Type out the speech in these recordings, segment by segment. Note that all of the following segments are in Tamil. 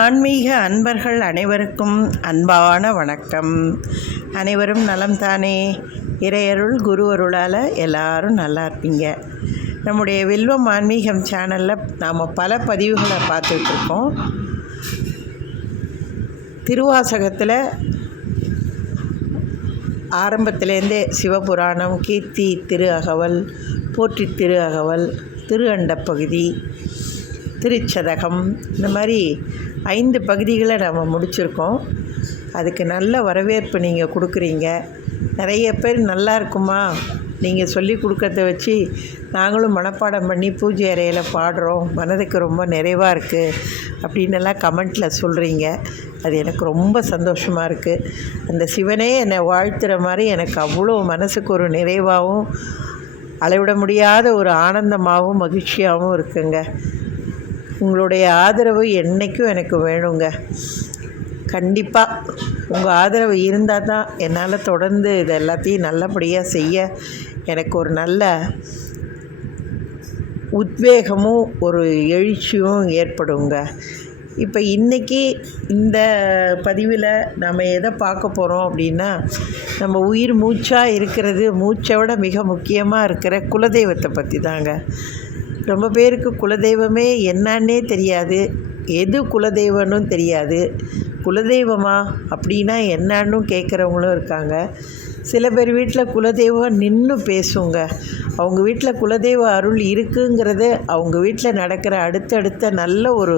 ஆன்மீக அன்பர்கள் அனைவருக்கும் அன்பான வணக்கம். அனைவரும் நலம் தானே? இறையருள் குரு அருளால் எல்லாரும் நல்லா இருப்பீங்க. நம்முடைய வில்வம் ஆன்மீகம் சேனலில் நாம் பல பதிவுகளை பார்த்துட்ருக்கோம். திருவாசகத்தில் ஆரம்பத்திலேருந்தே சிவபுராணம், கீர்த்தி திரு அகவல், போற்றி திரு அகவல், திரு அண்டப்பகுதி, திருச்சதகம், இந்த மாதிரி 5 பகுதிகளை நம்ம முடிச்சிருக்கோம். அதுக்கு நல்ல வரவேற்பு நீங்கள் கொடுக்குறீங்க. நிறைய பேர் நல்லா இருக்குமா, நீங்கள் சொல்லி கொடுக்கறத வச்சு நாங்களும் மனப்பாடம் பண்ணி பூஜை அறையில் பாடுறோம், மனதுக்கு ரொம்ப நிறைவாக இருக்குது அப்படின்னெல்லாம் கமெண்ட்டில் சொல்கிறீங்க. அது எனக்கு ரொம்ப சந்தோஷமாக இருக்குது. அந்த சிவனே என்னை வாழ்த்துகிற மாதிரி எனக்கு அவ்வளோ மனசுக்கு ஒரு நிறைவாகவும் அளவிட முடியாத ஒரு ஆனந்தமாகவும் மகிழ்ச்சியாகவும் இருக்குங்க. உங்களுடைய ஆதரவு என்றைக்கும் எனக்கு வேணுங்க. கண்டிப்பாக உங்கள் ஆதரவு இருந்தால் தான் என்னால் தொடர்ந்து இது எல்லாத்தையும் நல்லபடியாக செய்ய எனக்கு ஒரு நல்ல உத்வேகமும் ஒரு எழுச்சியும் ஏற்படுங்க. இப்போ இன்றைக்கி இந்த பதிவில் நம்ம எதை பார்க்க போகிறோம் அப்படின்னா, நம்ம உயிர் மூச்சாக இருக்கிறது, மூச்சை விட மிக முக்கியமாக இருக்கிற குலதெய்வத்தை பற்றி தாங்க. ரொம்ப பேருக்கு குலதெய்வமே என்னன்னே தெரியாது, எது குலதெய்வம்னு தெரியாது. குலதெய்வமா அப்படின்னா என்னன்னு கேட்குறவங்களும் இருக்காங்க. சில பேர் வீட்டில் குலதெய்வம் நின்று பேசுங்க. அவங்க வீட்டில் குலதெய்வ அருள் இருக்குங்கிறது அவங்க வீட்டில் நடக்கிற அடுத்தடுத்த நல்ல ஒரு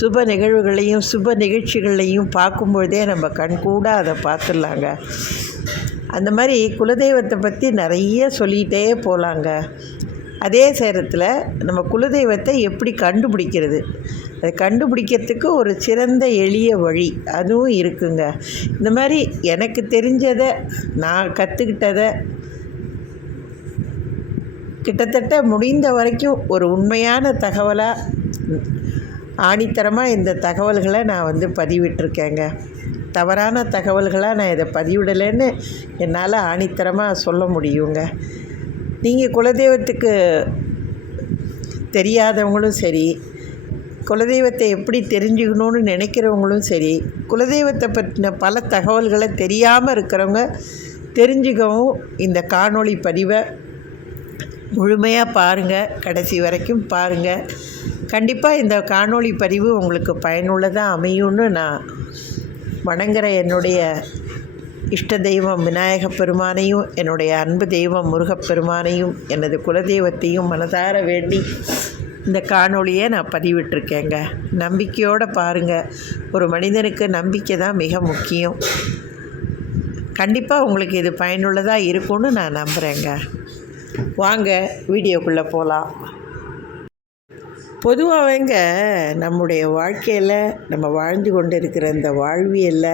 சுப நிகழ்வுகளையும் சுப நிகழ்ச்சிகளையும் பார்க்கும்பொழுதே நம்ம கண்கூட அதை பார்த்துடலாங்க. அந்த மாதிரி குலதெய்வத்தை பற்றி நிறைய சொல்லிகிட்டே போகலாங்க. அதே நேரத்தில் நம்ம குலதெய்வத்தை எப்படி கண்டுபிடிக்கிறது, அதை கண்டுபிடிக்கிறதுக்கு ஒரு சிறந்த எளிய வழி அதுவும் இருக்குங்க. இந்த மாதிரி எனக்கு தெரிஞ்சதை, நான் கற்றுக்கிட்டதை, கிட்டத்தட்ட முடிந்த வரைக்கும் ஒரு உண்மையான தகவலாக ஆணித்தரமாக இந்த தகவல்களை நான் பதிவிட்டிருக்கேங்க. தவறான தகவல்களாக நான் இதை பதிவிடலைன்னு என்னால் ஆணித்தரமாக சொல்ல முடியுங்க. நீங்கள் குலதெய்வத்துக்கு தெரியாதவங்களும் சரி, குலதெய்வத்தை எப்படி தெரிஞ்சுக்கணுன்னு நினைக்கிறவங்களும் சரி, குலதெய்வத்தை பற்றின பல தகவல்களை தெரியாமல் இருக்கிறவங்க தெரிஞ்சுக்கவும் இந்த காணொளி பதிவை முழுமையாக பாருங்கள், கடைசி வரைக்கும் பாருங்கள். கண்டிப்பாக இந்த காணொளி பதிவு உங்களுக்கு பயனுள்ளதாக அமையும்னு நான் வணங்குற என்னுடைய இஷ்ட தெய்வம் விநாயக பெருமானையும், என்னுடைய அன்பு தெய்வம் முருகப்பெருமானையும், எனது குலதெய்வத்தையும் மனதார வேண்டி இந்த காணொளியை நான் பதிவிட்டிருக்கேங்க. நம்பிக்கையோடு பாருங்கள். ஒரு மனிதனுக்கு நம்பிக்கை தான் மிக முக்கியம். கண்டிப்பாக உங்களுக்கு இது பயனுள்ளதாக இருக்கும்னு நான் நம்புகிறேங்க. வாங்க வீடியோக்குள்ளே போகலாம். பொதுவாகவேங்க நம்முடைய வாழ்க்கையில் நம்ம வாழ்ந்து கொண்டு இருக்கிற இந்த வாழ்வியலில்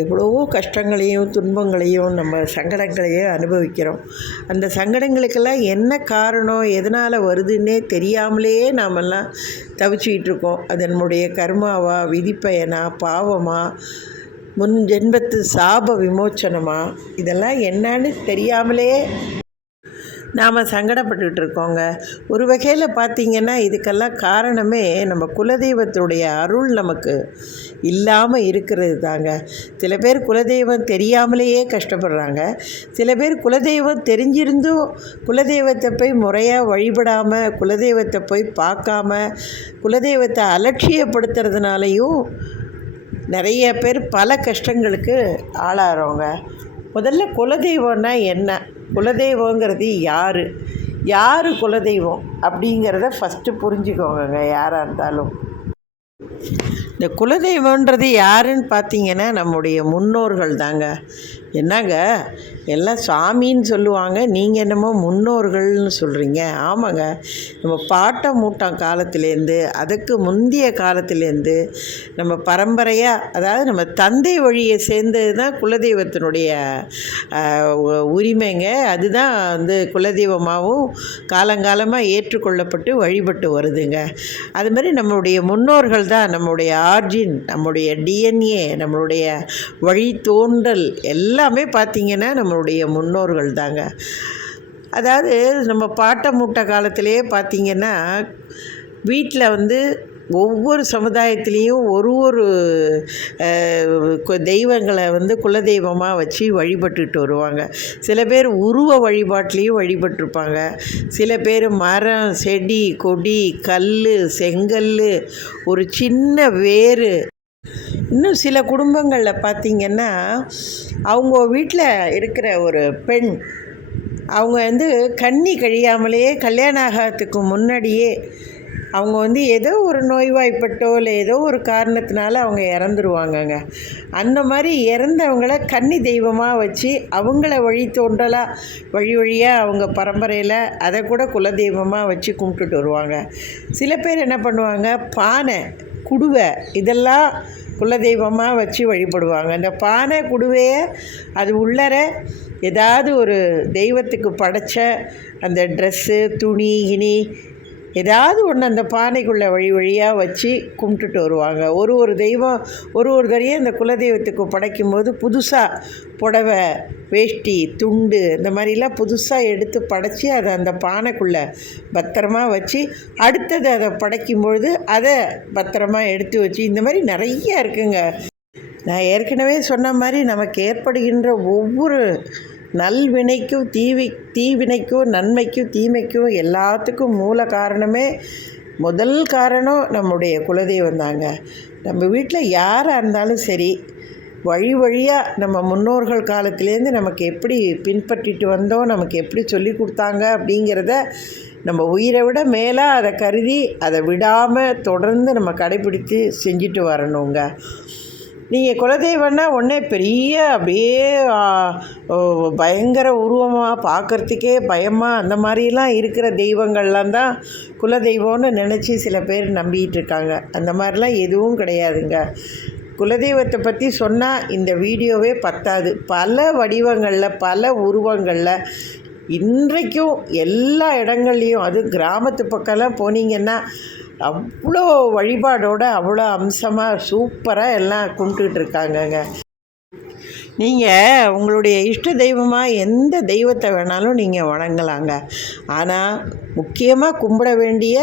எவ்வளவோ கஷ்டங்களையும் துன்பங்களையும் நம்ம சங்கடங்களையும் அனுபவிக்கிறோம். அந்த சங்கடங்களுக்கெல்லாம் என்ன காரணம், எதனால் வருதுன்னே தெரியாமலே நாமெல்லாம் தவிச்சிக்கிட்டு இருக்கோம். அது நம்முடைய கர்மாவா, விதிப்பயனா, பாவமா, முன் ஜென்மத்து சாப விமோச்சனமா, இதெல்லாம் என்னன்னு தெரியாமலே நாம் சங்கடப்பட்டுக்கிட்டு இருக்கோங்க. ஒரு வகையில் பார்த்திங்கன்னா இதுக்கெல்லாம் காரணமே நம்ம குலதெய்வத்துடைய அருள் நமக்கு இல்லாமல் இருக்கிறது தாங்க. சில பேர் குலதெய்வம் தெரியாமலேயே கஷ்டப்படுறாங்க. சில பேர் குலதெய்வம் தெரிஞ்சிருந்தும் குலதெய்வத்தை போய் முறையாக வழிபடாமல், குலதெய்வத்தை போய் பார்க்காம, குலதெய்வத்தை அலட்சியப்படுத்துறதுனாலையும் நிறைய பேர் பல கஷ்டங்களுக்கு ஆளாகிறவங்க. முதல்ல குலதெய்வம்னா என்ன, குலதெய்வங்கிறது யார் குலதெய்வம் அப்படிங்கிறத ஃபஸ்ட்டு புரிஞ்சுக்கோங்க. யாராக இருந்தாலும் இந்த குலதெய்வன்றது யாருன்னு பார்த்தீங்கன்னா நம்முடைய முன்னோர்கள் தாங்க. என்னங்க எல்லாம் சாமின்னு சொல்லுவாங்க, நீங்கள் என்னமோ முன்னோர்கள்னு சொல்கிறீங்க. ஆமாங்க, நம்ம பாட்டம் மூட்டம் காலத்துலேருந்து அதுக்கு முந்தைய காலத்துலேருந்து நம்ம பரம்பரையாக, அதாவது நம்ம தந்தை வழியை சேர்ந்தது தான் குலதெய்வத்தினுடைய உரிமைங்க. அதுதான் குலதெய்வமாகவும் காலங்காலமாக ஏற்றுக்கொள்ளப்பட்டு வழிபட்டு வருதுங்க. அது மாதிரி நம்மளுடைய முன்னோர்கள் தான் நம்முடைய ஆர்ஜின், நம்முடைய டிஎன்ஏ, நம்மளுடைய வழித்தோன்றல் எல்லாமே பார்த்திங்கன்னா நம்மளுடைய முன்னோர்கள் தாங்க. அதாவது நம்ம பாட்ட மூட்டை காலத்திலே பார்த்திங்கன்னா வீட்டில் ஒவ்வொரு சமுதாயத்துலேயும் ஒரு தெய்வங்களை வந்து குலதெய்வமாக வச்சு வழிபட்டுட்டு வருவாங்க. சில பேர் உருவ வழிபாட்லேயும் வழிபட்டிருப்பாங்க. சில பேர் மரம், செடி, கொடி, கல், செங்கல், ஒரு சின்ன வேர். இன்னும் சில குடும்பங்களில் பார்த்திங்கன்னா அவங்க வீட்டில் இருக்கிற ஒரு பெண், அவங்க வந்து கன்னி கழியாமலேயே கல்யாணம் ஆகிறதுக்கு முன்னாடியே அவங்க வந்து ஏதோ ஒரு நோய்வாய்ப்பட்டோ இல்லை ஏதோ ஒரு காரணத்தினால அவங்க இறந்துருவாங்கங்க. அந்த மாதிரி இறந்தவங்கள கன்னி தெய்வமாக வச்சு அவங்கள வழித்தோன்றலாக வழி வழியாக அவங்க பரம்பரையில் அதை கூட குலதெய்வமாக வச்சு கும்பிட்டுட்டு வருவாங்க. சில பேர் என்ன பண்ணுவாங்க, பானை, குடுவை இதெல்லாம் குலதெய்வமாக வச்சு வழிபடுவாங்க. அந்த பானை, குடுவையை அது உள்ளர ஏதாவது ஒரு தெய்வத்துக்கு படைச்ச அந்த ட்ரெஸ்ஸு, துணி, கிணி ஏதாவது ஒன்று அந்த பானைக்குள்ளே வழி வழியாக வச்சு கும்பிட்டுட்டு வருவாங்க. ஒரு தெய்வம் ஒரு தடையும் அந்த குலதெய்வத்துக்கு படைக்கும்போது புதுசாக புடவை, வேஷ்டி, துண்டு இந்த மாதிரிலாம் புதுசாக எடுத்து படைச்சி அதை அந்த பானைக்குள்ளே பத்திரமா வச்சு அடுத்தது அதை படைக்கும்பொழுது அதை பத்திரமா எடுத்து வச்சு இந்த மாதிரி நிறைய இருக்குங்க. நான் ஏற்கனவே சொன்ன மாதிரி நமக்கு ஏற்படுகின்ற ஒவ்வொரு நல்வினைக்கும் தீவினைக்கும் நன்மைக்கும் தீமைக்கும் எல்லாத்துக்கும் மூல காரணமே முதல் காரணம் நம்முடைய குலதெய்வம் தாங்க. நம்ம வீட்டில் யாராக இருந்தாலும் சரி, வழி வழியாக நம்ம முன்னோர்கள் காலத்துலேருந்து நமக்கு எப்படி பின்பற்றிட்டு வந்தோம், நமக்கு எப்படி சொல்லி கொடுத்தாங்க அப்படிங்கிறத நம்ம உயிரை விட மேலாக அதை கருதி அதை விடாமல் தொடர்ந்து நம்ம கடைப்பிடித்து செஞ்சுட்டு வரணுங்க. நீங்கள் குலதெய்வம்னா உடனே பெரிய அப்படியே பயங்கர உருவமாக பார்க்குறதுக்கே பயமாக அந்த மாதிரிலாம் இருக்கிற தெய்வங்கள்லாம் தான் குலதெய்வம்னு நினச்சி சில பேர் நம்பிகிட்டு இருக்காங்க. அந்த மாதிரிலாம் எதுவும் கிடையாதுங்க. குலதெய்வத்தை பற்றி சொன்னால் இந்த வீடியோவே பத்தாது. பல வடிவங்களில் பல உருவங்களில் இன்றைக்கும் எல்லா இடங்கள்லையும், அது கிராமத்து பக்கம்லாம் போனீங்கன்னா அவ்வளோ வழிபாடோடு அவ்வளோ அம்சமாக சூப்பராக எல்லாம் கும்பிட்டுக்கிட்டு இருக்காங்கங்க. நீங்கள் உங்களுடைய இஷ்ட தெய்வமாக எந்த தெய்வத்தை வேணாலும் நீங்கள் வணங்கலாங்க. ஆனால் முக்கியமாக கும்பிட வேண்டிய,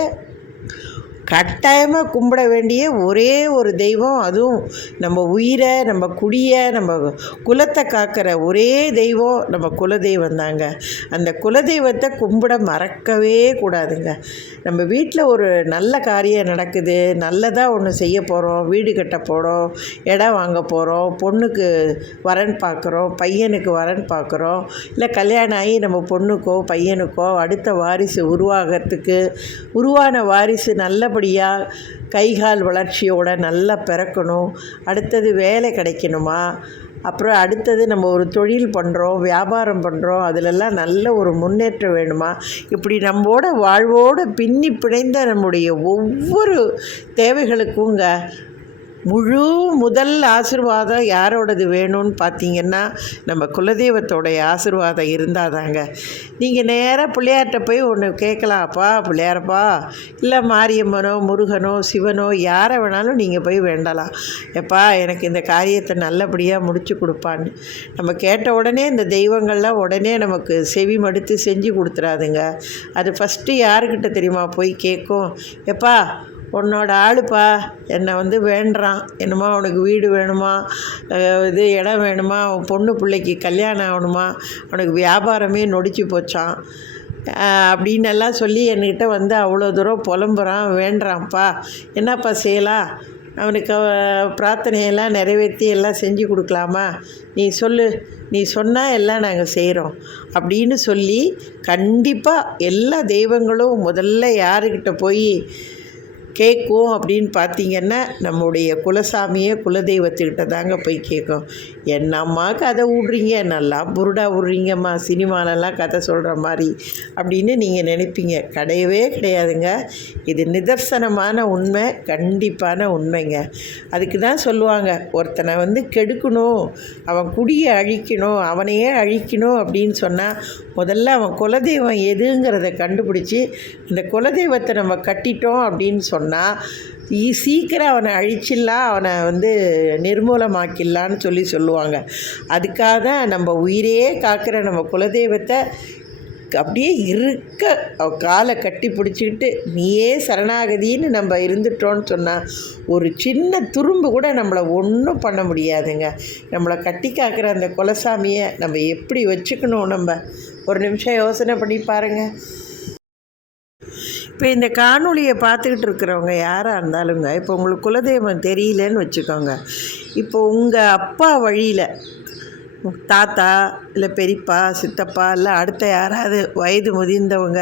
கட்டாயமாக கும்பிட வேண்டிய ஒரே ஒரு தெய்வம், அதுவும் நம்ம உயிரை, நம்ம குடியை, நம்ம குலத்தை காக்கிற ஒரே தெய்வம் நம்ம குலதெய்வம் தாங்க. அந்த குலதெய்வத்தை கும்பிட மறக்கவே கூடாதுங்க. நம்ம வீட்டில் ஒரு நல்ல காரியம் நடக்குது, நல்லதாக ஒன்று செய்ய போகிறோம், வீடு கட்ட போகிறோம், இடம் வாங்க போகிறோம், பொண்ணுக்கு வரன் பார்க்குறோம், பையனுக்கு வரன் பார்க்குறோம், இல்லை கல்யாணம் ஆகி நம்ம பொண்ணுக்கோ பையனுக்கோ அடுத்த வாரிசு உருவாகிறதுக்கு, உருவான வாரிசு நல்லபடியாக கைகால் வளர்ச்சியோட நல்லா பிறக்கணும், அடுத்தது வேலை கிடைக்கணுமா, அப்புறம் அடுத்தது நம்ம ஒரு தொழில் பண்ணுறோம், வியாபாரம் பண்ணுறோம், அதிலெல்லாம் நல்ல ஒரு முன்னேற்றம் வேணுமா, இப்படி நம்மோட வாழ்வோடு பின்னி பிணைந்த நம்முடைய ஒவ்வொரு தேவைகளுக்குங்க முதல் ஆசீர்வாதம் யாரோடது வேணும்னு பார்த்தீங்கன்னா நம்ம குலதெய்வத்தோடைய ஆசீர்வாதம் இருந்தால் தாங்க. நீங்கள் நேராக பிள்ளையார்கிட்ட போய் ஒன்று கேட்கலாம்ப்பா, பிள்ளையாரப்பா, இல்லை மாரியம்மனோ முருகனோ சிவனோ யாரை வேணாலும் நீங்கள் போய் வேண்டலாம். எப்பா எனக்கு இந்த காரியத்தை நல்லபடியாக முடித்து கொடுப்பான்னு நம்ம கேட்ட உடனே இந்த தெய்வங்கள்லாம் உடனே நமக்கு செவி மடுத்து செஞ்சு கொடுத்துறாதுங்க. அது ஃபஸ்ட்டு யாருக்கிட்ட தெரியுமா போய் கேட்கும், எப்பா உன்னோட ஆளுப்பா என்னை வந்து வேண்டுறான், என்னமோ அவனுக்கு வீடு வேணுமா, இது இடம் வேணுமா, அவன் பொண்ணு பிள்ளைக்கு கல்யாணம் ஆகணுமா, அவனுக்கு வியாபாரமே நொடிச்சு போச்சான் அப்படின்னு எல்லாம் சொல்லி என்கிட்ட வந்து அவ்வளோ தூரம் புலம்புறான், வேண்டுறான்ப்பா, என்னப்பா செய்யலாம், அவனுக்கு பிரார்த்தனையெல்லாம் நிறைவேற்றி எல்லாம் செஞ்சு கொடுக்கலாமா, நீ சொல்லு, நீ சொன்னால் எல்லாம் நாங்கள் செய்கிறோம் அப்படின்னு சொல்லி கண்டிப்பாக எல்லா தெய்வங்களும் முதல்ல யாருக்கிட்ட போய் கேட்கும் அப்படின்னு பார்த்திங்கன்னா நம்முடைய குலசாமியை குலதெய்வத்துக்கிட்ட தாங்க போய் கேட்கும். என்னம்மா கதை விட்றீங்க, நல்லா புருடாக விட்றீங்கம்மா, சினிமாலெல்லாம் கதை சொல்கிற மாதிரி அப்படின்னு நீங்கள் நினைப்பீங்க. கிடையவே கிடையாதுங்க. இது நிதர்சனமான உண்மை, கண்டிப்பான உண்மைங்க. அதுக்கு தான் சொல்லுவாங்க, ஒருத்தனை வந்து கெடுக்கணும், அவன் குடியை அழிக்கணும், அவனையே அழிக்கணும் அப்படின்னு சொன்னால் முதல்ல அவன் குலதெய்வம் எதுங்கிறத கண்டுபிடிச்சி இந்த குலதெய்வத்தை நம்ம கட்டிட்டோம் அப்படின்னு சொன்னால் சீக்கிரம் அவனை அழிச்சிடலாம், அவனை வந்து நிர்மூலமாக்கிடலான்னு சொல்லுவாங்க. அதுக்காக தான் நம்ம உயிரையே காக்கிற நம்ம குலதெய்வத்தை அப்படியே இருக்க காலை கட்டி பிடிச்சிக்கிட்டு நீயே சரணாகதின்னு நம்ம இருந்துட்டோன்னு சொன்னால் ஒரு சின்ன துரும்பு கூட நம்மளை ஒன்றும் பண்ண முடியாதுங்க. நம்மளை கட்டி காக்கிற அந்த குலசாமியை நம்ம எப்படி வச்சுக்கணும்? நம்ம ஒரு நிமிஷம் யோசனை பண்ணி பாருங்கள். இப்போ இந்த காணொலியை பார்த்துக்கிட்டு இருக்கிறவங்க யாராக இருந்தாலுங்க, இப்போ உங்களுக்கு குலதெய்வம் தெரியலன்னு வச்சுக்கோங்க. இப்போ உங்கள் அப்பா வழியில் தாத்தா இல்லை பெரியப்பா சித்தப்பா இல்லை அடுத்த யாராவது வயது முதிர்ந்தவங்க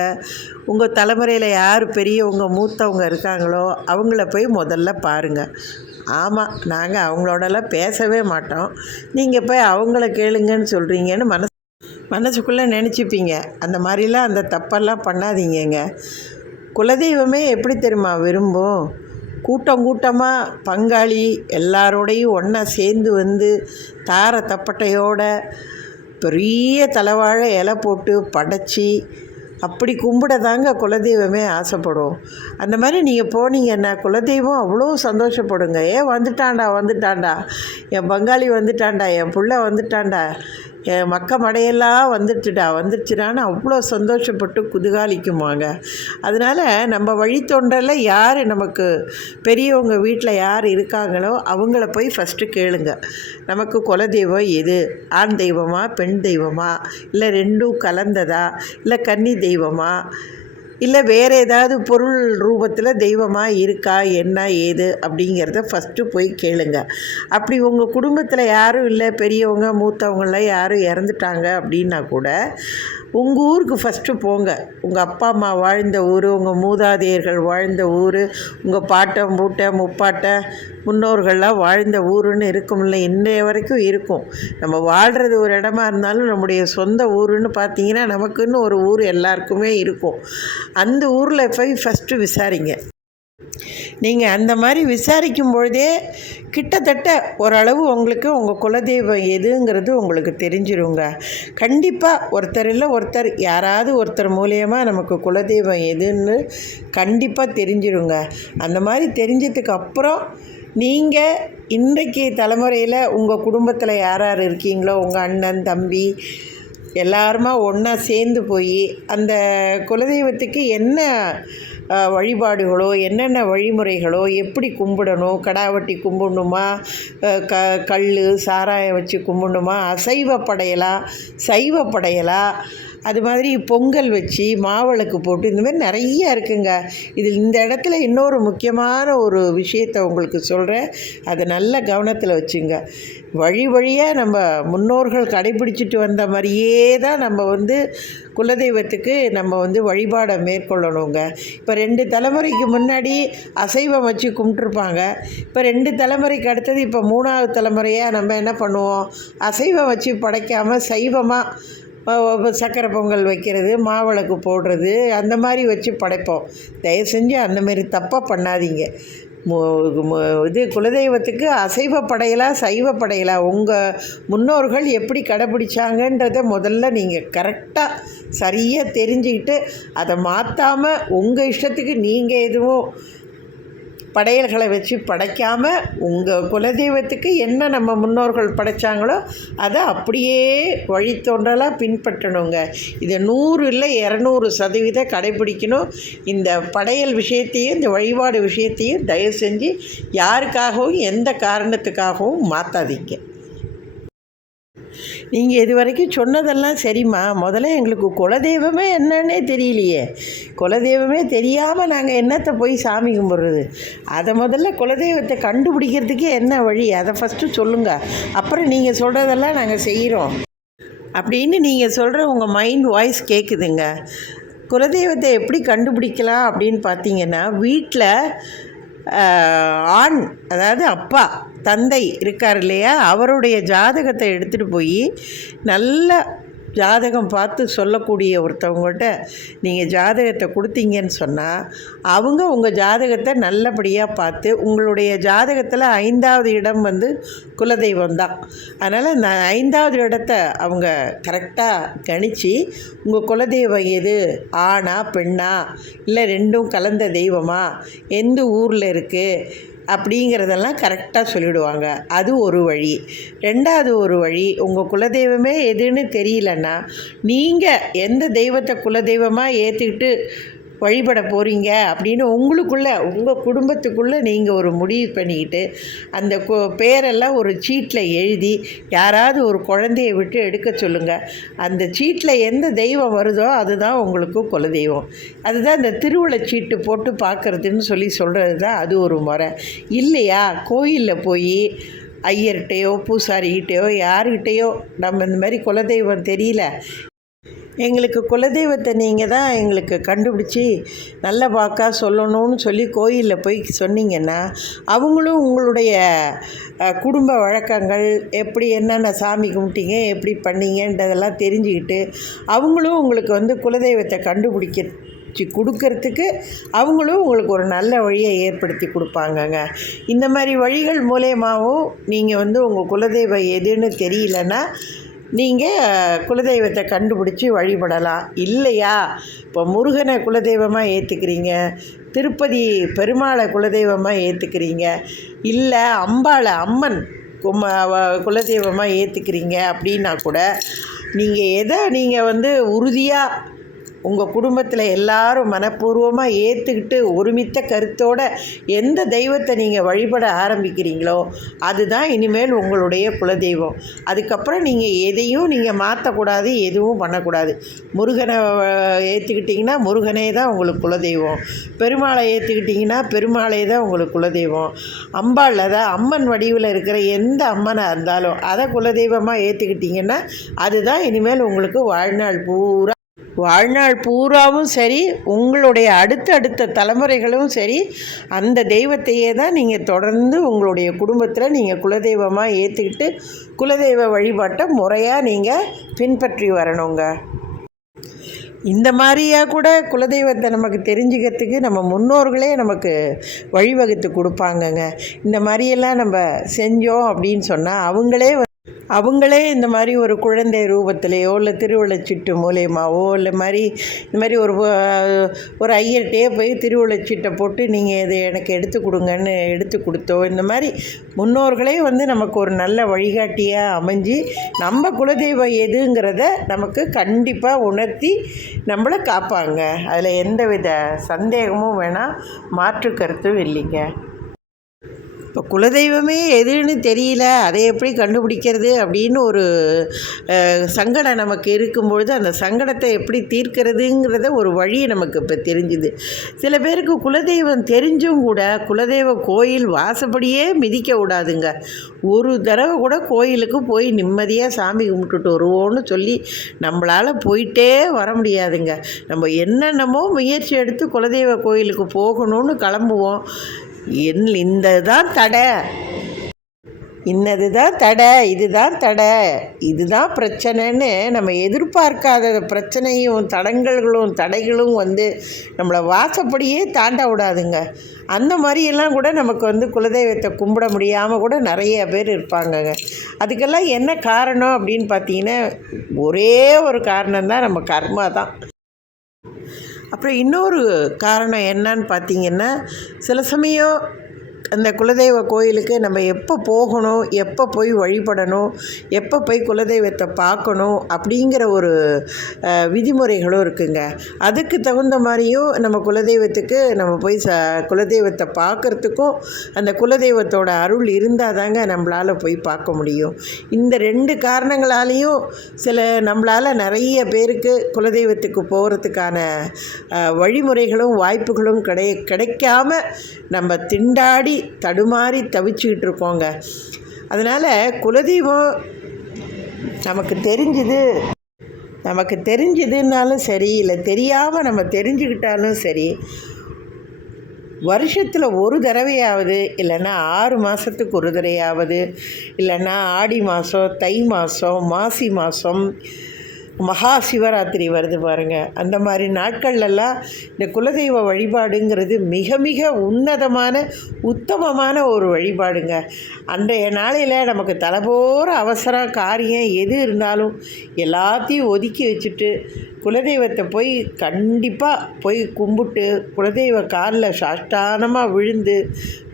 உங்கள் தலைமுறையில் யார் பெரியவங்க மூத்தவங்க இருக்காங்களோ அவங்கள போய் முதல்ல பாருங்கள். ஆமாம், நாங்கள் அவங்களோடலாம் பேசவே மாட்டோம், நீங்கள் போய் அவங்கள கேளுங்கன்னு சொல்கிறீங்கன்னு மனசுக்குள்ளே நினச்சிப்பீங்க. அந்த மாதிரிலாம் அந்த தப்பெல்லாம் பண்ணாதீங்கங்க. குலதெய்வமே எப்படி தெரியுமா விரும்பும்? கூட்டம் கூட்டமாக பங்காளி எல்லாரோடையும் ஒன்றா சேர்ந்து வந்து தார தப்பட்டையோட பெரிய தலைவாழை இலை போட்டு படைச்சி அப்படி கும்பிட தாங்க குலதெய்வமே ஆசைப்படும். அந்த மாதிரி நீங்கள் போனீங்கன்னா குலதெய்வம் அவ்வளோ சந்தோஷப்படுங்க. வந்துட்டான்டா, என் பங்காளி வந்துட்டான்டா, என் புள்ள வந்துட்டான்டா, என் மடையெல்லாம் வந்துடுச்சுடான்னு அவ்வளோ சந்தோஷப்பட்டு குதூகாலிக்குமாங்க. அதனால் நம்ம வழித்தொண்டரில் யார் நமக்கு பெரியவங்க வீட்டில் யார் இருக்காங்களோ அவங்கள போய் ஃபஸ்ட்டு கேளுங்க. நமக்கு குலதெய்வம் எது? ஆண் தெய்வமா, பெண் தெய்வமா, இல்லை ரெண்டும் கலந்ததா, இல்லை கன்னி தெய்வமா, இல்லை வேறு ஏதாவது பொருள் ரூபத்தில் தெய்வமாக இருக்கா, என்ன ஏது அப்படிங்கிறத ஃபஸ்ட்டு போய் கேளுங்க. அப்படி உங்கள் குடும்பத்தில் யாரும் இல்லை, பெரியவங்க மூத்தவங்களாம் யாரும் இறந்துட்டாங்க அப்படின்னா கூட உங்கள் ஊருக்கு ஃபஸ்ட்டு போங்க. உங்கள் அப்பா அம்மா வாழ்ந்த ஊர், உங்கள் மூதாதையர்கள் வாழ்ந்த ஊர், உங்கள் பாட்டன் பூட்டன் முப்பாட்டன் முன்னோர்கள்லாம் வாழ்ந்த ஊருன்னு இருக்கும்ல, இன்றைய வரைக்கும் இருக்கும். நம்ம வாழ்கிறது ஒரு இடமா இருந்தாலும் நம்முடைய சொந்த ஊருன்னு பார்த்தீங்கன்னா நமக்குன்னு ஒரு ஊர் எல்லாருக்குமே இருக்கும். அந்த ஊரில் போய் ஃபஸ்ட்டு விசாரிங்க. நீங்கள் அந்த மாதிரி விசாரிக்கும் பொழுதே கிட்டத்தட்ட ஓரளவு உங்களுக்கு உங்கள் குலதெய்வம் எதுங்கிறது உங்களுக்கு தெரிஞ்சிருங்க. கண்டிப்பாக ஒருத்தர் இல்லை ஒருத்தர் யாராவது ஒருத்தர் மூலியமாக நமக்கு குலதெய்வம் எதுன்னு கண்டிப்பாக தெரிஞ்சிருங்க. அந்த மாதிரி தெரிஞ்சதுக்கு அப்புறம் நீங்கள் இன்றைக்கு தலைமுறையில் உங்கள் குடும்பத்தில் யார் யார் இருக்கீங்களோ உங்கள் அண்ணன் தம்பி எல்லாருமா ஒன்றா சேர்ந்து போய் அந்த குலதெய்வத்துக்கு என்ன வழிபாடுகளோ என்னென்ன வழிமுறைகளோ எப்படி கும்பிடணும், கடாவட்டி கும்பிடணுமா, கல் சாராயம் வச்சு கும்பிடணுமா, அசைவ படையலா சைவ படையலா, அது மாதிரி பொங்கல் வச்சு மாவிளக்கு போட்டு இந்த மாதிரி நிறைய இருக்குங்க. இந்த இடத்துல இன்னொரு முக்கியமான ஒரு விஷயத்தை உங்களுக்கு சொல்கிறேன், அதை நல்ல கவனத்தில் வச்சுங்க. வழியாக நம்ம முன்னோர்கள் கடைபிடிச்சிட்டு வந்த மாதிரியே தான் நம்ம குலதெய்வத்துக்கு நம்ம வழிபாடை மேற்கொள்ளணுங்க. இப்போ 2 தலைமுறைக்கு முன்னாடி அசைவம் வச்சு கும்பிட்ருப்பாங்க. இப்போ 2 தலைமுறைக்கு அடுத்தது இப்போ 3வது தலைமுறையாக நம்ம என்ன பண்ணுவோம், அசைவம் வச்சு படைக்காமல் சைவமாக சக்கரை பொங்கல் வைக்கிறது, மாவிளக்கு போடுறது, அந்த மாதிரி வச்சு படைப்போம். தயவு செஞ்சு அந்தமாரி தப்பாக பண்ணாதீங்க. குலதெய்வத்துக்கு அசைவ படையலா சைவ படையலா உங்கள் முன்னோர்கள் எப்படி கடைப்பிடிச்சாங்கன்றதை முதல்ல நீங்கள் கரெக்டாக சரியாக தெரிஞ்சுக்கிட்டு அதை மாற்றாமல் உங்கள் இஷ்டத்துக்கு நீங்கள் எதுவும் படையல்களை வச்சு படைக்காமல் உங்கள் குலதெய்வத்துக்கு என்ன நம்ம முன்னோர்கள் படைத்தாங்களோ அதை அப்படியே வழித்தோன்றலாக பின்பற்றணுங்க. இதை 100 இல்லை 200% கடைபிடிக்கணும். இந்த படையல் விஷயத்தையும் இந்த வழிபாடு விஷயத்தையும் தயவு செஞ்சு யாருக்காகவும் எந்த காரணத்துக்காகவும் மாற்றாதீங்க. நீங்கள் இது வரைக்கும் சொன்னதெல்லாம் சரிம்மா, முதல்ல எங்களுக்கு குலதெய்வமே என்னன்னே தெரியலையே, குலதெய்வமே தெரியாமல் நாங்கள் என்னத்தை போய் சாமி கும்பிட்றது, அதை முதல்ல குலதெய்வத்தை கண்டுபிடிக்கிறதுக்கே என்ன வழி அதை ஃபஸ்ட்டு சொல்லுங்கள், அப்புறம் நீங்கள் சொல்கிறதெல்லாம் நாங்கள் செய்கிறோம் அப்படின்னு நீங்கள் சொல்கிற உங்கள் மைண்ட் வாய்ஸ் கேட்குதுங்க. குலதெய்வத்தை எப்படி கண்டுபிடிக்கலாம் அப்படின்னு பார்த்தீங்கன்னா, வீட்டில் ஆண் அதாவது அப்பா தந்தை இருக்கார் இல்லையா, அவருடைய ஜாதகத்தை எடுத்துகிட்டு போய் நல்ல ஜாதகம் பார்த்து சொல்லக்கூடிய ஒருத்தவங்கள்ட்ட நீங்கள் ஜாதகத்தை கொடுத்தீங்கன்னு சொன்னால் அவங்க உங்கள் ஜாதகத்தை நல்லபடியாக பார்த்து உங்களுடைய ஜாதகத்தில் 5வது இடம் குலதெய்வம் தான். அதனால் அந்த 5வது இடத்த அவங்க கரெக்டாக கணித்து உங்கள் குலதெய்வம் எது, ஆணா பெண்ணா, இல்லை ரெண்டும் கலந்த தெய்வமா, எந்த ஊரில் இருக்குது, அப்படிங்கிறதெல்லாம் கரெக்டாக சொல்லிவிடுவாங்க. அது ஒரு வழி. 2வது ஒரு வழி, உங்கள் குலதெய்வமே எதுன்னு தெரியலன்னா, நீங்கள் எந்த தெய்வத்தை குலதெய்வமாக ஏற்றுக்கிட்டு வழிபட போகிறீங்க அப்படின்னு உங்கள் குடும்பத்துக்குள்ளே நீங்கள் ஒரு முடிவு பண்ணிக்கிட்டு அந்த பேரெல்லாம் ஒரு சீட்டில் எழுதி யாராவது ஒரு குழந்தைய விட்டு எடுக்க சொல்லுங்கள். அந்த சீட்டில் எந்த தெய்வம் வருதோ அதுதான் உங்களுக்கு குலதெய்வம். அதுதான் இந்த திருவுளச் சீட்டு போட்டு பார்க்குறதுன்னு சொல்கிறது தான் அது ஒரு முறை. இல்லையா, கோயிலில் போய் ஐயர்கிட்டையோ பூசாரிகிட்டையோ யாருக்கிட்டேயோ நம்ம இந்த மாதிரி குலதெய்வம் தெரியல, எங்களுக்கு குலதெய்வத்தை நீங்கள் தான் எங்களுக்கு கண்டுபிடிச்சி நல்ல வாக்கா சொல்லணும்னு சொல்லி கோயிலில் போய் சொன்னீங்கன்னா, அவங்களும் உங்களுடைய குடும்ப வழக்கங்கள் எப்படி என்னென்ன சாமி கும்பிட்டீங்க எப்படி பண்ணீங்கன்றதெல்லாம் தெரிஞ்சுக்கிட்டு அவங்களும் உங்களுக்கு குலதெய்வத்தை கண்டுபிடிக்க கொடுக்கறதுக்கு அவங்களும் உங்களுக்கு ஒரு நல்ல வழியை ஏற்படுத்தி கொடுப்பாங்கங்க. இந்த மாதிரி வழிகள் மூலயமாவும் நீங்கள் உங்கள் குலதெய்வம் எதுன்னு தெரியலன்னா நீங்கள் குலதெய்வத்தை கண்டுபிடிச்சி வழிபடலாம். இல்லையா, இப்போ முருகனை குலதெய்வமாக ஏற்றுக்கிறீங்க, திருப்பதி பெருமாளை குலதெய்வமாக ஏற்றுக்கிறீங்க, இல்லை அம்மன் குலதெய்வமாக ஏற்றுக்கிறீங்க அப்படின்னா கூட நீங்கள் உறுதியாக உங்கள் குடும்பத்தில் எல்லாரும் மனப்பூர்வமாக ஏற்றுக்கிட்டு ஒருமித்த கருத்தோடு எந்த தெய்வத்தை நீங்கள் வழிபட ஆரம்பிக்கிறீங்களோ அதுதான் இனிமேல் உங்களுடைய குலதெய்வம். அதுக்கப்புறம் எதையும் மாற்றக்கூடாது, எதுவும் பண்ணக்கூடாது. முருகனை ஏற்றுக்கிட்டிங்கன்னா முருகனே தான் உங்களுக்கு குலதெய்வம், பெருமாளை ஏற்றுக்கிட்டிங்கன்னா பெருமாளே தான் உங்களுக்கு குலதெய்வம், அம்பாள் அதான் அம்மன் வடிவில் இருக்கிற எந்த அம்மனாக இருந்தாலும் அதை குலதெய்வமாக ஏற்றுக்கிட்டிங்கன்னா அதுதான் இனிமேல் உங்களுக்கு வாழ்நாள் பூராவும் சரி, உங்களுடைய அடுத்த தலைமுறைகளும் சரி, அந்த தெய்வத்தையே தான் நீங்கள் தொடர்ந்து உங்களுடைய குடும்பத்தில் நீங்கள் குலதெய்வமாக ஏற்றுக்கிட்டு குலதெய்வ வழிபாட்டை முறையாக நீங்கள் பின்பற்றி வரணுங்க. இந்த மாதிரியாக கூட குலதெய்வத்தை நமக்கு தெரிஞ்சுக்கிறதுக்கு நம்ம முன்னோர்களே நமக்கு வழிவகுத்து கொடுப்பாங்கங்க. இந்த மாதிரியெல்லாம் நம்ம செஞ்சோம் அப்படின்னு சொன்னால் அவங்களே இந்த மாதிரி ஒரு குழந்தை ரூபத்திலேயோ இல்லை திருவுளச்சீட்டு மூலயமாவோ இல்லை இந்த மாதிரி ஒரு ஐயர்கிட்டே போய் திருவுளச்சீட்டை போட்டு நீங்கள் இதை எனக்கு எடுத்து கொடுங்கன்னு எடுத்து கொடுத்தோ, இந்த மாதிரி முன்னோர்களே நமக்கு ஒரு நல்ல வழிகாட்டியாக அமைஞ்சு நம்ம குலதெய்வம் எதுங்கிறத நமக்கு கண்டிப்பாக உணர்த்தி நம்மளை காப்பாங்க. அதில் எந்தவித சந்தேகமும் வேணாம், மாற்று கருத்தும் இல்லைங்க. இப்போ குலதெய்வமே எதுன்னு தெரியல, அதை எப்படி கண்டுபிடிக்கிறது அப்படின்னு ஒரு சங்கடம் நமக்கு இருக்கும்பொழுது அந்த சங்கடத்தை எப்படி தீர்க்கிறதுங்கிறத ஒரு வழி நமக்கு இப்போ தெரிஞ்சுது. சில பேருக்கு குலதெய்வம் தெரிஞ்சும் கூட குலதெய்வ கோயில் வாசப்படியே மிதிக்க விடாதுங்க. ஒரு தடவை கூட கோயிலுக்கு போய் நிம்மதியாக சாமி கும்பிட்டுட்டு வருவோன்னு சொல்லி நம்மளால் போயிட்டே வர முடியாதுங்க. நம்ம என்னென்னமோ முயற்சி எடுத்து குலதெய்வ கோயிலுக்கு போகணும்னு கிளம்புவோம். இதுதான் தடை, இதுதான் பிரச்சனைன்னு நம்ம எதிர்பார்க்காத பிரச்சனையும் தடைகளும் நம்மளை வாசப்படியே தாண்ட விடாதுங்க. அந்த மாதிரியெல்லாம் கூட நமக்கு குலதெய்வத்தை கும்பிட முடியாமல் கூட நிறைய பேர் இருப்பாங்கங்க. அதுக்கெல்லாம் என்ன காரணம் அப்படின்னு பார்த்தீங்கன்னா, ஒரே ஒரு காரணம்தான், நம்ம கர்மா தான். அப்புறம் இன்னொரு காரணம் என்னன்னு பார்த்தீங்கன்னா, சில சமயம் அந்த குலதெய்வ கோயிலுக்கு நம்ம எப்போ போகணும், எப்போ போய் வழிபடணும், எப்போ போய் குலதெய்வத்தை பார்க்கணும் அப்படிங்கிற ஒரு விதிமுறைகளும் இருக்குங்க. அதுக்கு தகுந்த மாதிரியும் நம்ம குலதெய்வத்துக்கு நம்ம போய் குலதெய்வத்தை பார்க்குறதுக்கும் அந்த குலதெய்வத்தோட அருள் இருந்தால் தாங்க நம்மளால் போய் பார்க்க முடியும். இந்த 2 காரணங்களாலேயும் நம்மளால் நிறைய பேருக்கு குலதெய்வத்துக்கு போகிறதுக்கான வழிமுறைகளும் வாய்ப்புகளும் கிடைக்காம நம்ம திண்டாடி தடுமாறி தவிச்சுக்கிட்டு இருக்கோங்க. அதனால் குலதெய்வம் நமக்கு தெரிஞ்சுதுன்னாலும் சரி, இல்லை தெரியாமல் நம்ம தெரிஞ்சுக்கிட்டாலும் சரி, வருஷத்தில் ஒரு தடவையாவது, இல்லைன்னா 6 மாதத்துக்கு ஒரு தடவையாவது, இல்லைன்னா ஆடி மாதம், தை மாதம், மாசி மாதம், மகா சிவராத்திரி வருது பாருங்கள், அந்த மாதிரி நாட்கள்லாம் இந்த குலதெய்வ வழிபாடுங்கிறது மிக மிக உத்தமமான ஒரு வழிபாடுங்க. அன்றைய நாளையில் நமக்கு தலைபோற அவசரம் காரியம் எது இருந்தாலும் எல்லாத்தையும் ஒதுக்கி வச்சுட்டு குலதெய்வத்தை போய் கண்டிப்பாக போய் கும்பிட்டு குலதெய்வ காலில் சாஷ்டானமாக விழுந்து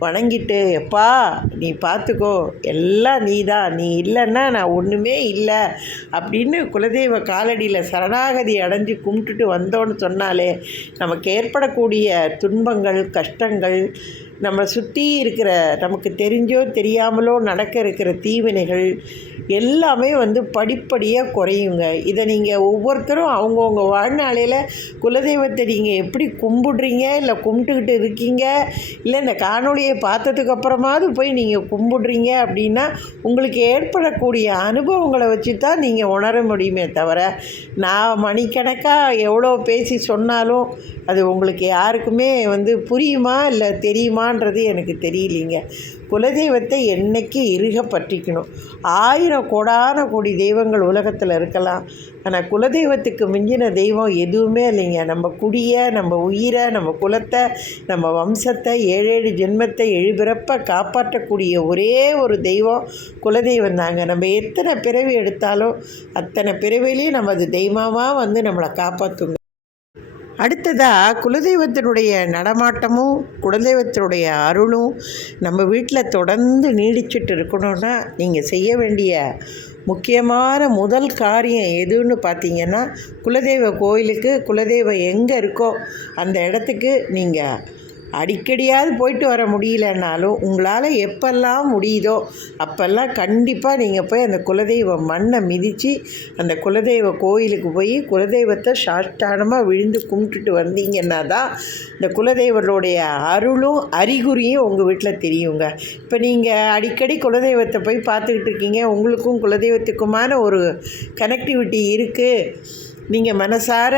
வணங்கிட்டு, எப்பா நீ பார்த்துக்கோ, எல்லாம் நீ தான், நீ இல்லைன்னா நான் ஒன்றுமே இல்லை அப்படின்னு குலதெய்வ காலடியில் சரணாகதி அடைஞ்சு கும்பிட்டுட்டு வந்தோன்னு சொன்னாலே நமக்கு ஏற்படக்கூடிய துன்பங்கள், கஷ்டங்கள், நம்ம சுற்றி இருக்கிற நமக்கு தெரிஞ்சோ தெரியாமலோ நடக்க இருக்கிற தீவினைகள் எல்லாமே படிப்படியாக குறையுங்க. இதை நீங்கள் ஒவ்வொருத்தரும் அவங்கவுங்க வாழ்நாளையில் குலதெய்வத்தை நீங்கள் எப்படி கும்பிடுறீங்க, இல்லை கும்பிட்டுக்கிட்டு இருக்கீங்க, இல்லை இந்த காணொலியை பார்த்ததுக்கப்புறமாவது போய் நீங்கள் கும்பிடுறீங்க அப்படின்னா உங்களுக்கு ஏற்படக்கூடிய அனுபவங்களை வச்சு தான் நீங்கள் உணர முடியுமே தவிர, நான் மணிக்கணக்காக எவ்வளோ பேசி சொன்னாலும் அது உங்களுக்கு யாருக்குமே புரியுமா இல்லை தெரியுமான்றது எனக்கு தெரியலிங்க. குலதெய்வத்தை என்னைக்கு இறுக பற்றிக்கணும். 1000 கோடான கோடி தெய்வங்கள் உலகத்தில் இருக்கலாம், ஆனால் குலதெய்வத்துக்கு மிஞ்சின தெய்வம் எதுவுமே இல்லைங்க. நம்ம குடியை, நம்ம உயிரை, நம்ம குலத்தை, நம்ம வம்சத்தை 7 ஜென்மத்தை 7 பிறப்பை காப்பாற்றக்கூடிய ஒரே ஒரு தெய்வம் குலதெய்வம் தாங்க. நம்ம எத்தனை பிறவி எடுத்தாலும் அத்தனை பிறவிலையும் நம்ம அது தெய்வமாக நம்மளை காப்பாற்றுங்க. அடுத்ததாக குலதெய்வத்தினுடைய நடமாட்டமும் குலதெய்வத்தினுடைய அருளும் நம்ம வீட்டில் தொடர்ந்து நீடிச்சிட்டு இருக்கணும்னா நீங்கள் செய்ய வேண்டிய முக்கியமான முதல் காரியம் எதுன்னு பார்த்தீங்கன்னா, குலதெய்வ கோயிலுக்கு குலதெய்வம் எங்கே இருக்கோ அந்த இடத்துக்கு நீங்கள் அடிக்கடியாவது போயிட்டு வர முடியலன்னாலும் உங்களால் எப்பெல்லாம் முடியுதோ அப்போல்லாம் கண்டிப்பாக நீங்கள் போய் அந்த குலதெய்வ மண்ணை மிதித்து அந்த குலதெய்வ கோயிலுக்கு போய் குலதெய்வத்தை சாஷ்டானமாக விழுந்து கும்பிட்டுட்டு வந்தீங்கன்னா தான் இந்த குலதெய்வனுடைய அருளும் அறிகுறியும் உங்கள் வீட்டில் தெரியுங்க. இப்போ நீங்கள் அடிக்கடி குலதெய்வத்தை போய் பார்த்துக்கிட்டு இருக்கீங்க, உங்களுக்கும் குலதெய்வத்துக்குமான ஒரு கனெக்டிவிட்டி இருக்குது, நீங்கள் மனசார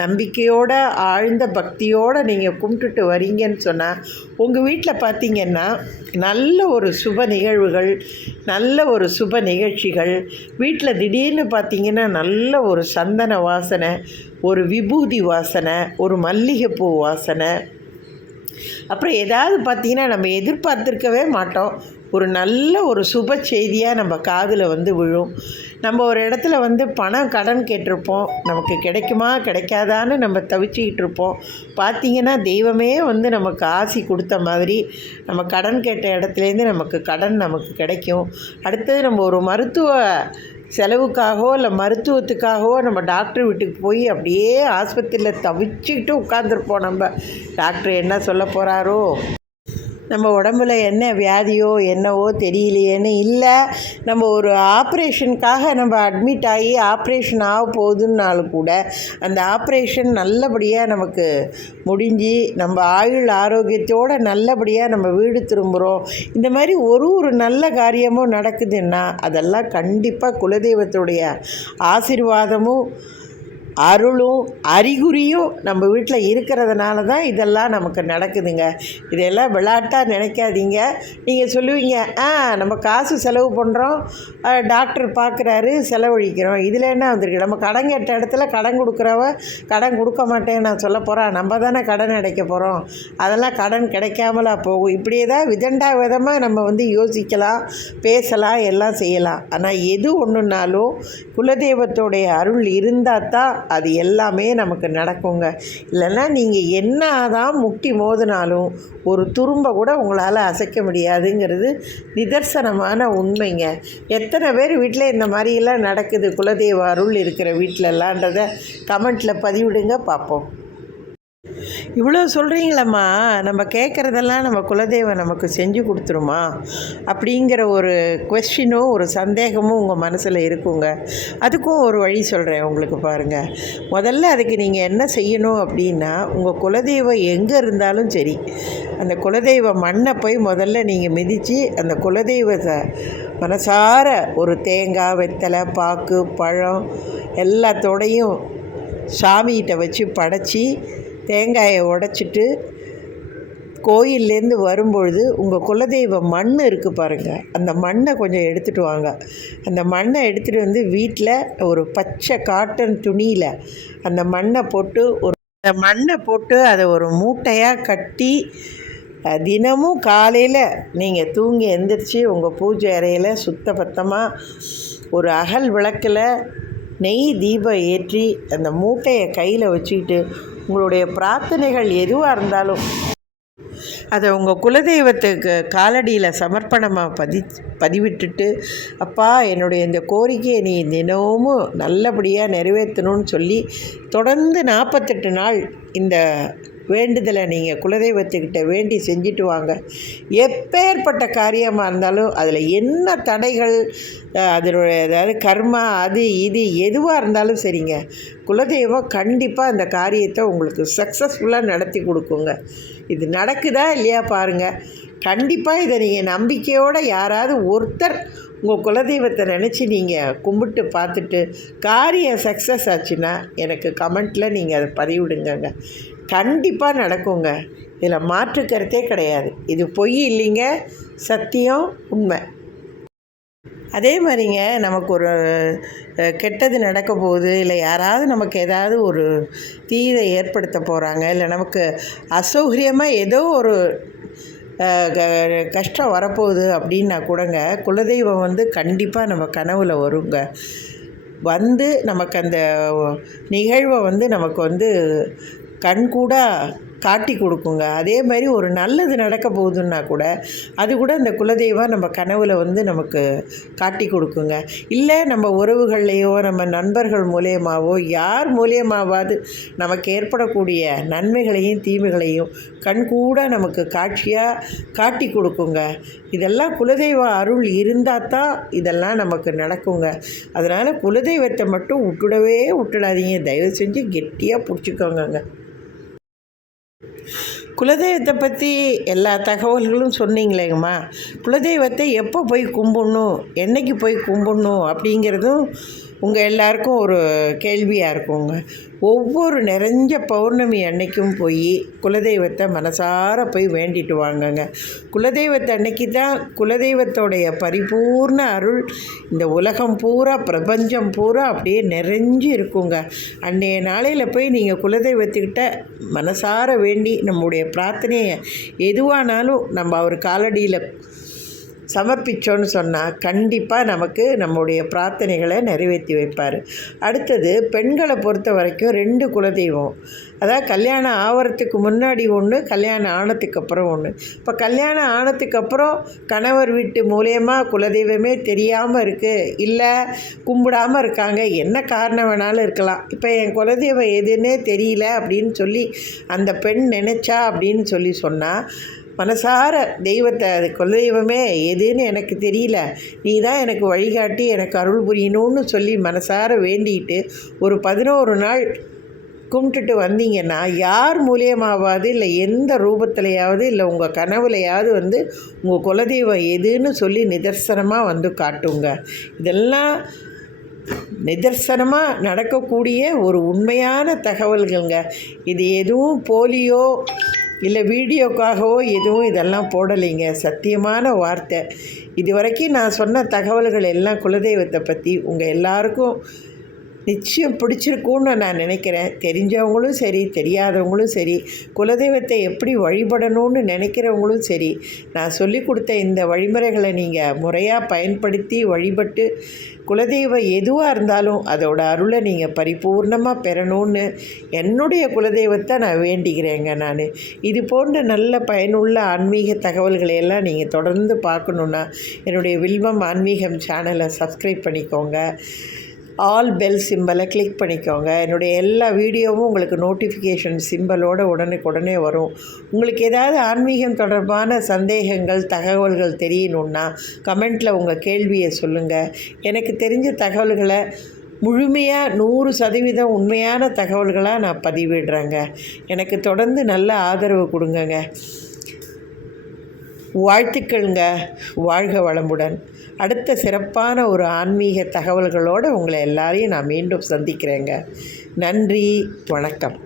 நம்பிக்கையோடு ஆழ்ந்த பக்தியோடு நீங்கள் கும்பிட்டுட்டு வரீங்கன்னு சொன்னால் உங்கள் வீட்டில் பார்த்திங்கன்னா நல்ல ஒரு சுப நிகழ்வுகள், நல்ல ஒரு சுப நிகழ்ச்சிகள், வீட்டில் திடீர்னு பார்த்திங்கன்னா நல்ல ஒரு சந்தன வாசனை, ஒரு விபூதி வாசனை, ஒரு மல்லிகைப்பூ வாசனை, அப்புறம் ஏதாவது பார்த்திங்கன்னா நம்ம எதிர்பார்த்துருக்கவே மாட்டோம், ஒரு நல்ல ஒரு சுப செய்தியாக நம்ம காதில் விழும். நம்ம ஒரு இடத்துல பணம் கடன் கேட்டிருப்போம், நமக்கு கிடைக்குமா கிடைக்காதான்னு நம்ம தவிச்சிக்கிட்டு இருப்போம். பார்த்திங்கன்னா தெய்வமே நமக்கு ஆசி கொடுத்த மாதிரி நம்ம கடன் கேட்ட இடத்துலேருந்து நமக்கு கடன் நமக்கு கிடைக்கும். அடுத்தது நம்ம ஒரு மருத்துவ செலவுக்காகவோ இல்லை மருத்துவத்துக்காகவோ நம்ம டாக்டர் வீட்டுக்கு போய் அப்படியே ஆஸ்பத்திரியில் தவிச்சிக்கிட்டு உட்காந்துருப்போம். நம்ம டாக்டர் என்ன சொல்ல போகிறாரோ, நம்ம உடம்புல என்ன வியாதியோ என்னவோ தெரியலையேன்னு, இல்லை நம்ம ஒரு ஆப்ரேஷனுக்காக நம்ம அட்மிட் ஆகி ஆப்ரேஷன் ஆக போகுதுன்னாலும் கூட அந்த ஆப்ரேஷன் நல்லபடியாக நமக்கு முடிஞ்சு நம்ம ஆயுள் ஆரோக்கியத்தோடு நல்லபடியாக நம்ம வீடு திரும்புகிறோம். இந்த மாதிரி ஒரு நல்ல காரியமும் நடக்குதுன்னா அதெல்லாம் கண்டிப்பாக குலதெய்வத்துடைய ஆசீர்வாதமும் அருளும் அறிகுறியும் நம்ம வீட்டில் இருக்கிறதுனால தான் இதெல்லாம் நமக்கு நடக்குதுங்க. இதெல்லாம் விளையாட்டாக நினைக்காதீங்க. நீங்கள் சொல்லுவீங்க, நம்ம காசு செலவு பண்ணுறோம், டாக்டர் பார்க்குறாரு, செலவழிக்கிறோம், இதில் என்ன வந்திருக்கு, நம்ம கடன் கேட்ட இடத்துல கடன் கொடுக்குறவன் கடன் கொடுக்க மாட்டேன்னு நான் சொல்ல போகிறேன், நம்ம தானே கடன் அடைக்க போகிறோம், அதெல்லாம் கடன் கிடைக்காமலா போகும். இப்படியே தான் விதண்டா விதமாக நம்ம யோசிக்கலாம், பேசலாம், எல்லாம் செய்யலாம். ஆனால் எது ஒன்றுனாலும் குலதெய்வத்தோடைய அருள் இருந்தால் தான் அது எல்லாமே நமக்கு நடக்குங்க. இல்லைன்னா நீங்கள் என்ன தான் முட்டி மோதினாலும் ஒரு துரும்ப கூட உங்களால் அசைக்க முடியாதுங்கிறது நிதர்சனமான உண்மைங்க. எத்தனை பேர் வீட்டில் இந்த மாதிரியெல்லாம் நடக்குது குலதெய்வ அருள் இருக்கிற வீட்டிலலான்றதை கமெண்ட்டில் பதிவிடுங்க, பார்ப்போம். இவ்வளோ சொல்கிறீங்களம்மா, நம்ம கேட்குறதெல்லாம் நம்ம குலதெய்வம் நமக்கு செஞ்சு கொடுத்துருமா அப்படிங்கிற ஒரு கொஸ்டினும் ஒரு சந்தேகமும் உங்கள் மனசில் இருக்குங்க. அதுக்கும் ஒரு வழி சொல்கிறேன் உங்களுக்கு, பாருங்கள். முதல்ல அதுக்கு நீங்கள் என்ன செய்யணும் அப்படின்னா, உங்கள் குலதெய்வம் எங்கே இருந்தாலும் சரி, அந்த குலதெய்வ மண்ணை போய் முதல்ல நீங்கள் மிதித்து அந்த குலதெய்வத்தை மனசார ஒரு தேங்காய், வெத்தலை, பாக்கு, பழம் எல்லாத்தோடையும் சாமிகிட்ட வச்சு படைச்சி தேங்காயை உடைச்சிட்டு கோயிலேருந்து வரும்பொழுது உங்கள் குலதெய்வ மண் இருக்குது பாருங்கள், அந்த மண்ணை கொஞ்சம் எடுத்துகிட்டு வாங்க. அந்த மண்ணை எடுத்துகிட்டு வீட்டில் ஒரு பச்சை காட்டன் துணியில் அந்த மண்ணை போட்டு அதை ஒரு மூட்டையாக கட்டி தினமும் காலையில் நீங்கள் தூங்கி எந்திரிச்சு உங்கள் பூஜை அறையில் சுத்தபத்தமாக ஒரு அகல் விளக்கில் நெய் தீபம் ஏற்றி அந்த மூட்டையை கையில் வச்சுக்கிட்டு உங்களுடைய பிரார்த்தனைகள் எதுவாக இருந்தாலும் அதை உங்கள் குலதெய்வத்துக்கு காலடியில் சமர்ப்பணமாக பதிவிட்டுட்டு, அப்பா என்னுடைய இந்த கோரிக்கையை நீ தினமும் நல்லபடியாக நிறைவேற்றணும்னு சொல்லி தொடர்ந்து 48 நாள் இந்த வேண்டுதலை நீங்கள் குலதெய்வத்துக்கிட்ட வேண்டி செஞ்சுட்டு வாங்க. எப்பேற்பட்ட காரியமாக இருந்தாலும் அதில் என்ன தடைகள், அதனுடைய அதாவது கர்மா அது இது எதுவாக இருந்தாலும் சரிங்க, குலதெய்வம் கண்டிப்பாக அந்த காரியத்தை உங்களுக்கு சக்ஸஸ்ஃபுல்லாக நடத்தி கொடுக்குங்க. இது நடக்குதா இல்லையா பாருங்கள். கண்டிப்பாக இதை நீங்கள் நம்பிக்கையோடு யாராவது ஒருத்தர் உங்கள் குலதெய்வத்தை நினச்சி நீங்கள் கும்பிட்டு பார்த்துட்டு காரியம் சக்ஸஸ் ஆச்சுன்னா எனக்கு கமெண்ட்டில் நீங்கள் அதை பதிவிடுங்கங்க. கண்டிப்பாக நடக்குங்க. இதில் மாற்று கருத்தே கிடையாது. இது பொய் இல்லைங்க, சத்தியம், உண்மை. அதே மாதிரிங்க, நமக்கு ஒரு கெட்டது நடக்க போகுது, இல்லை யாராவது நமக்கு ஏதாவது ஒரு தீயை ஏற்படுத்த போகிறாங்க, இல்லை நமக்கு அசௌகரியமாக ஏதோ ஒரு கஷ்டம் வரப்போகுது அப்படின்னா கூடங்க, குலதெய்வம் கண்டிப்பாக நம்ம கனவில் வருங்க. நமக்கு அந்த நிகழ்வை நமக்கு கண்கூட காட்டி கொடுக்குங்க. அதே மாதிரி ஒரு நல்லது நடக்க போகுதுன்னா கூட அது கூட இந்த குலதெய்வம் நம்ம கனவில் நமக்கு காட்டி கொடுக்குங்க. இல்லை நம்ம உறவுகள்லையோ நம்ம நண்பர்கள் மூலியமாகவோ யார் மூலியமாவது நமக்கு ஏற்படக்கூடிய நன்மைகளையும் தீமைகளையும் கண்கூட நமக்கு காட்சியாக காட்டி கொடுக்குங்க. இதெல்லாம் குலதெய்வ அருள் இருந்தால் தான் இதெல்லாம் நமக்கு நடக்குங்க. அதனால் குலதெய்வத்தை மட்டும் விட்டுடாதீங்க. தயவு செஞ்சு கெட்டியாக பிடிச்சிக்கோங்க. குலதெய்வத்தை பற்றி எல்லா தகவல்களும் சொன்னீங்களேங்கம்மா. குலதெய்வத்தை எப்போ போய் கும்பிடணும், என்றைக்கு போய் கும்பிடணும் அப்படிங்கிறதும் உங்கள் எல்லாருக்கும் ஒரு கேள்வியாக இருக்குங்க. ஒவ்வொரு நிறைஞ்ச பௌர்ணமி அன்னைக்கும் போய் குலதெய்வத்தை மனசார போய் வேண்டிட்டு வாங்கங்க. குலதெய்வத்தை அன்னைக்கு தான் குலதெய்வத்தோடைய பரிபூர்ண அருள் இந்த உலகம் பூரா பிரபஞ்சம் பூரா அப்படியே நிறைஞ்சு இருக்குங்க. அன்றைய நாளையில் போய் நீங்கள் குலதெய்வத்துக்கிட்ட மனசார வேண்டி நம்முடைய பிரார்த்தனையை எதுவானாலும் நம்ம அவர் காலடியில் சமர்ப்பித்தோன்னு சொன்னால் கண்டிப்பாக நமக்கு நம்முடைய பிரார்த்தனைகளை நிறைவேற்றி வைப்பார். அடுத்தது, பெண்களை பொறுத்த வரைக்கும் 2 குலதெய்வம். அதாவது கல்யாணம் ஆகிறதுக்கு முன்னாடி ஒன்று, கல்யாணம் ஆனதுக்கு அப்புறம் ஒன்று. இப்போ கல்யாணம் ஆனதுக்கு அப்புறம் கணவர் வீட்டு மூலயமா குலதெய்வமே தெரியாமல் இருக்குது, இல்லை கும்பிடாமல் இருக்காங்க, என்ன காரணம் வேணாலும் இருக்கலாம். இப்போ என் குலதெய்வம் எதுன்னே தெரியல அப்படின்னு சொல்லி அந்த பெண் நினச்சா அப்படின்னு சொன்னால், மனசார தெய்வத்தை, அது குலதெய்வமே எதுன்னு எனக்கு தெரியல, நீ தான் எனக்கு வழிகாட்டி எனக்கு அருள் புரியணும்னு சொல்லி மனசார வேண்டிட்டு ஒரு 11 நாள் கும்பிட்டுட்டு வந்தீங்கன்னா, யார் மூலியமாவது இல்லை எந்த ரூபத்திலையாவது இல்லை உங்கள் கனவுலையாவது உங்கள் குலதெய்வம் எதுன்னு சொல்லி நிதர்சனமாக காட்டுங்க. இதெல்லாம் நிதர்சனமாக நடக்கக்கூடிய ஒரு உண்மையான தகவல்கள்ங்க. இது எதுவும் போலியோ இல்லை வீடியோக்காகவோ எதுவும் இதெல்லாம் போடலைங்க. சத்தியமான வார்த்தை. இதுவரைக்கும் நான் சொன்ன தகவல்கள் எல்லாம் குலதெய்வத்தை பற்றி உங்கள் எல்லாருக்கும் நிச்சயம் பிடிச்சிருக்கும்னு நான் நினைக்கிறேன். தெரிஞ்சவங்களும் சரி, தெரியாதவங்களும் சரி, குலதெய்வத்தை எப்படி வழிபடணும்னு நினைக்கிறவங்களும் சரி, நான் சொல்லி கொடுத்த இந்த வழிமுறைகளை நீங்கள் முறையாக பயன்படுத்தி வழிபட்டு குலதெய்வம் எதுவாக இருந்தாலும் அதோட அருளை நீங்கள் பரிபூர்ணமாக பெறணும்னு என்னுடைய குலதெய்வத்தை நான் வேண்டிக்கிறேங்க. இது போன்ற நல்ல பயனுள்ள ஆன்மீக தகவல்களை எல்லாம் நீங்கள் தொடர்ந்து பார்க்கணுன்னா என்னுடைய வில்வம் ஆன்மீகம் சேனலை சப்ஸ்கிரைப் பண்ணிக்கோங்க. ஆல் பெல் சிம்பலை கிளிக் பண்ணிக்கோங்க. என்னுடைய எல்லா வீடியோவும் உங்களுக்கு நோட்டிஃபிகேஷன் சிம்பலோடு உடனுக்குடனே வரும். உங்களுக்கு ஏதாவது ஆன்மீகம் தொடர்பான சந்தேகங்கள் தகவல்கள் தெரியணுன்னா கமெண்ட்டில் உங்கள் கேள்வியை சொல்லுங்கள். எனக்கு தெரிஞ்ச தகவல்களை முழுமையாக 100% உண்மையான தகவல்களாக நான் பதிவிடுறேங்க. எனக்கு தொடர்ந்து நல்ல ஆதரவு கொடுங்கங்க. வாழ்த்துக்கள்ங்க. வாழ்க வளமுடன். அடுத்த சிறப்பான ஒரு ஆன்மீக தகவல்களோடு உங்களை எல்லாரையும் நான் மீண்டும் சந்திக்கிறேங்க. நன்றி, வணக்கம்.